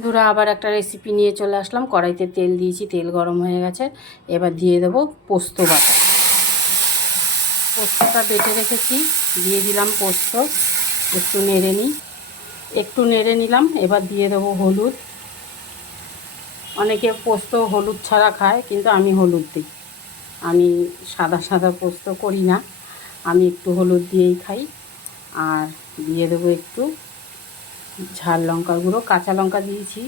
বন্ধুরা আবার একটা রেসিপি নিয়ে চলে আসলাম। কড়াইতে তেল দিয়েছি, তেল গরম হয়ে গেছে। এবার দিয়ে দেব পোস্ত বাটা। পোস্তটা বেটে রেখেছি, দিয়ে দিলাম পোস্ত। একটু নেড়ে নিলাম। এবার দিয়ে দেবো হলুদ। অনেকে পোস্ত হলুদ ছাড়া খায়, কিন্তু আমি হলুদ দিই। আমি সাদা সাদা পোস্ত করি না, আমি একটু হলুদ দিয়েই খাই। আর দিয়ে দেবো একটু ঝাল লঙ্কার গুঁড়ো, কাঁচা লঙ্কা দিয়েছি,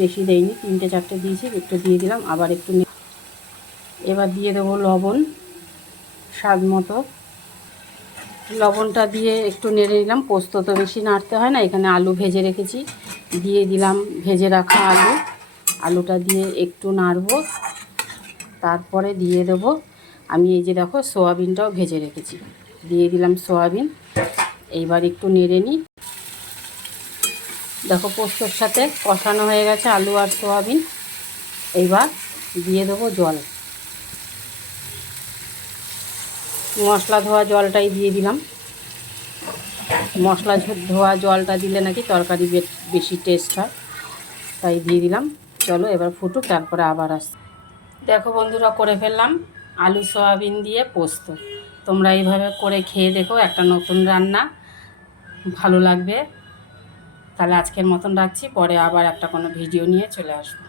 বেশি দেইনি, 3-4টে দিয়েছি, একটু দিয়ে দিলাম। আবার একটু এবার দিয়ে দেবো লবণ স্বাদ মতো। লবণটা দিয়ে একটু নেড়ে নিলাম। পোস্ত তো বেশি নাড়তে হয় না, এখানে আলু ভেজে রেখেছি, দিয়ে দিলাম ভেজে রাখা আলুটা দিয়ে একটু নাড়বো। তারপরে দিয়ে দেবো, আমি এই যে দেখো সোয়াবিনটাও ভেজে রেখেছি, দিয়ে দিলাম সোয়াবিন। এইবার একটু নেড়ে নিই। দেখো পোস্তর সাথে কষানো হয়ে গেছে আলু আর সোয়াবিন। এইবার দিয়ে দেবো জল, মশলা ধোয়া জলটাই দিয়ে দিলাম। মশলা ধোয়া জলটা দিলে নাকি তরকারি বেশি টেস্ট হয়, তাই দিয়ে দিলাম। চলো এবার ফুটুক, তারপরে আবার আসছি। দেখো বন্ধুরা, করে ফেললাম আলু সোয়াবিন দিয়ে পোস্ত। তোমরা এইভাবে করে খেয়ে দেখো, একটা নতুন রান্না, ভালো লাগবে। তাহলে আজকের মতন রাখছি, পরে আবার একটা কোনো ভিডিও নিয়ে চলে আসবো।